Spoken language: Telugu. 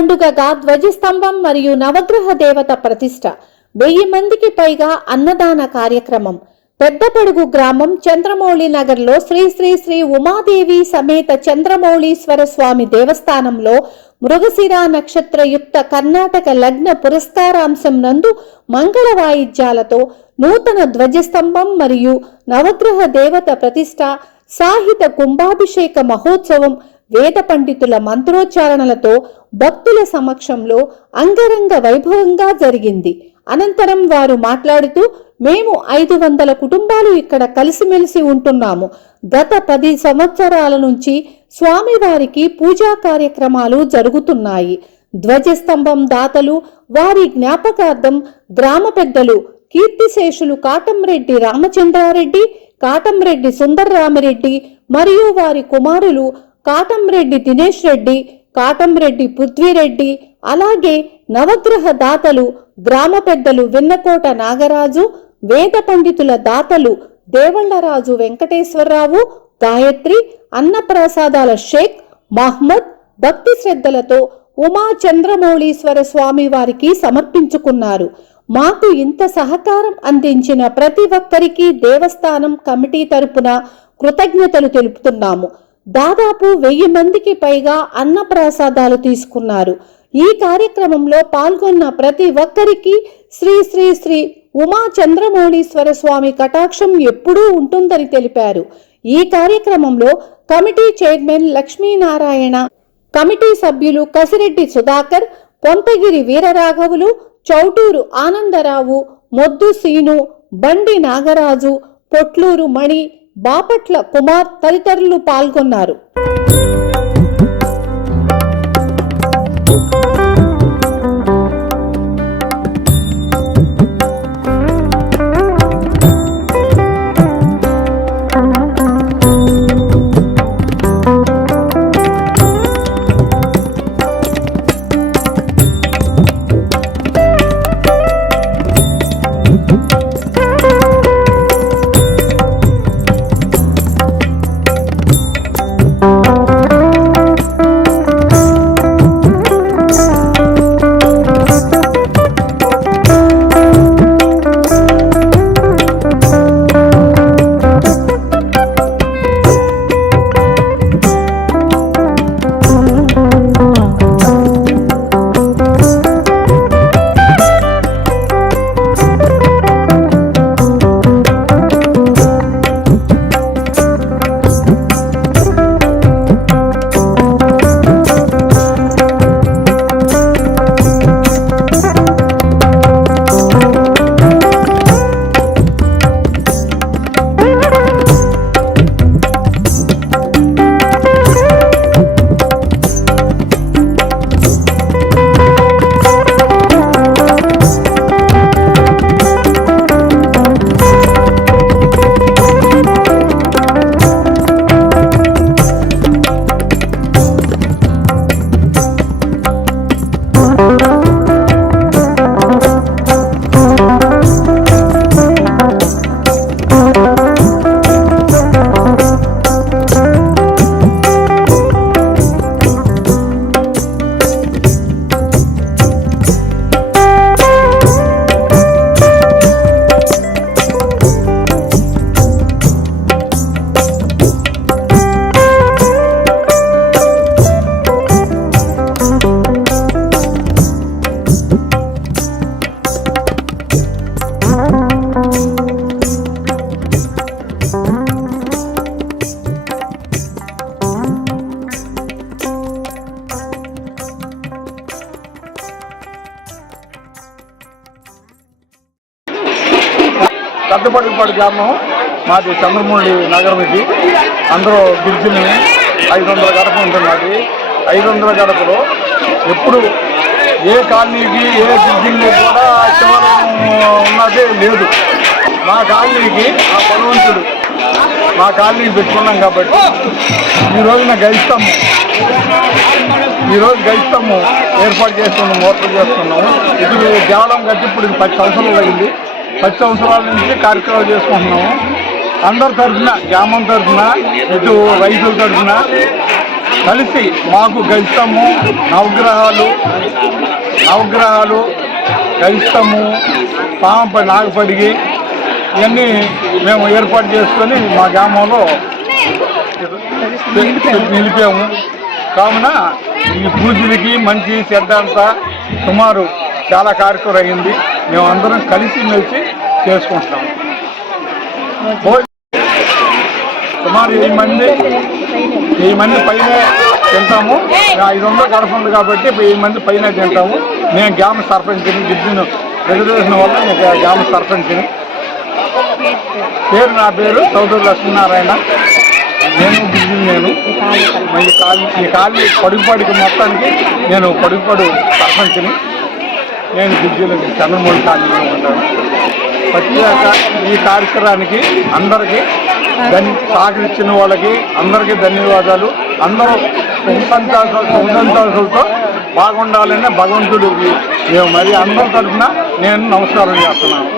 పండుగగా ధ్వజస్తంభం మరియు నవగ్రహ దేవత ప్రతిష్ట, 1000 మందికి పైగా అన్నదాన కార్యక్రమం. పెద్దపడుగు గ్రామం చంద్రమౌళి నగర్లో శ్రీ శ్రీ శ్రీ ఉమాదేవి సమేత చంద్రమౌళీశ్వర స్వామి దేవస్థానంలో మృగశిర నక్షత్రయుక్త కర్ణాటక లగ్న పురస్కారాంశం నందు మంగళ వాయిద్యాలతో నూతన ధ్వజస్తంభం మరియు నవగ్రహ దేవత ప్రతిష్ట, సాహిత కుంభాభిషేక మహోత్సవం వేద పండితుల మంత్రోచ్చారణలతో భక్తుల సమక్షంలో అంగరంగ వైభవంగా జరిగింది. అనంతరం వారు మాట్లాడుతూ, మేము 500 కుటుంబాలు ఇక్కడ కలిసిమెలిసి ఉంటున్నాము. గత 10 సంవత్సరాల నుంచి స్వామివారికి పూజా కార్యక్రమాలు జరుగుతున్నాయి. ధ్వజస్తంభం దాతలు, వారి జ్ఞాపకార్థం గ్రామ పెద్దలు కీర్తిశేషులు కాటంరెడ్డి రామచంద్రారెడ్డి, కాటంరెడ్డి సుందర్రామిరెడ్డి మరియు వారి కుమారులు కాటంరెడ్డి దినేష్ రెడ్డి, కాటంరెడ్డి పృథ్వీరెడ్డి, అలాగే నవగ్రహ దాతలు గ్రామ పెద్దలు విన్నకోట నాగరాజు, వేద పండితుల దాతలు దేవళ్లరాజు వెంకటేశ్వరరావు, గాయత్రి, అన్నప్రసాదాల షేక్ మహ్మద్ భక్తి శ్రద్ధలతో ఉమా చంద్రమౌళీశ్వర స్వామి వారికి సమర్పించుకున్నారు. మాకు ఇంత సహకారం అందించిన ప్రతి ఒక్కరికి దేవస్థానం కమిటీ తరపున కృతజ్ఞతలు తెలుపుతున్నాము. దాదాపు 1000 మందికి పైగా అన్నప్రసాదాలు తీసుకున్నారు. ఈ కార్యక్రమంలో పాల్గొన్న ప్రతి ఒక్కరికి శ్రీ శ్రీ శ్రీ ఉమా చంద్రమౌళీశ్వర స్వామి కటాక్షం ఎప్పుడూ ఉంటుందని తెలిపారు. ఈ కార్యక్రమంలో కమిటీ చైర్మన్ లక్ష్మీనారాయణ, కమిటీ సభ్యులు కసిరెడ్డి సుధాకర్, పొంతగిరి వీరరాఘవులు, చౌటూరు ఆనందరావు, మొద్దు సీను, బండి నాగరాజు, పొట్లూరు మణి, బాపట్ల కుమార్ తదితరులు పాల్గొన్నారు. పెద్దపల్లిపాడు గ్రామం మాది చంద్రమౌళి నగరం. ఇది అందరూ గిరిజనులు 500 గడప ఉంటున్నది. 500 గడపలో ఎప్పుడు ఏ కాలనీకి ఏ గిరిజనులు కూడా శివాలయం ఉన్నదే లేదు. మా కాలనీకి ఆ బలవంతుడు మా కాలనీకి పెట్టుకున్నాం కాబట్టి ఈరోజు గైస్తాము ఏర్పాటు చేస్తున్నాము, మోటార్ చేస్తున్నాము. ఇది దేవాలయం కట్టి ఇప్పుడు 10 సంవత్సరాలు అయింది. 10 సంవత్సరాల నుంచి కార్యక్రమాలు చేసుకుంటున్నాము. అందరి తరఫున, గ్రామం తరఫున, ఇటు రైతుల తరఫున కలిసి మాకు గైస్తము నవగ్రహాలు గైస్తము పాము నాగపడిగి ఇవన్నీ మేము ఏర్పాటు చేసుకొని మా గ్రామంలో నిలిపాము. కావున ఈ పూజలకి మంచి చెడ్డ అంతా సుమారు చాలా కార్యక్రమం అయింది. మేమందరం కలిసి మెలిసి చేసుకుంటున్నాము. సుమారు 1000 మంది పైన తింటాము. 500 గడప ఉంది కాబట్టి 1000 మంది పైన తింటాము. నేను గ్రామ సర్పంచ్ని గిరిజన రిజర్వేషన్ వల్ల నేను గ్రామ సర్పంచ్ని. నా పేరు చౌదరి లక్ష్మీనారాయణ. నేను గిరిజను. ఈ కాలనీ పడుగుపాడికి మొత్తానికి నేను పడుగుపాడు సర్పంచ్ని. నేను గిరిజన చంద్రమూలి కాలనీలో ఉంటాను. ప్రత్యేక ఈ కార్యక్రమానికి అందరికీ సహకరించిన వాళ్ళకి అందరికీ ధన్యవాదాలు. అందరూ సుఖంతాలతో బాగుండాలని భగవంతుడికి మేము మరి అందరి తరఫున నేను నమస్కారం చేస్తున్నాను.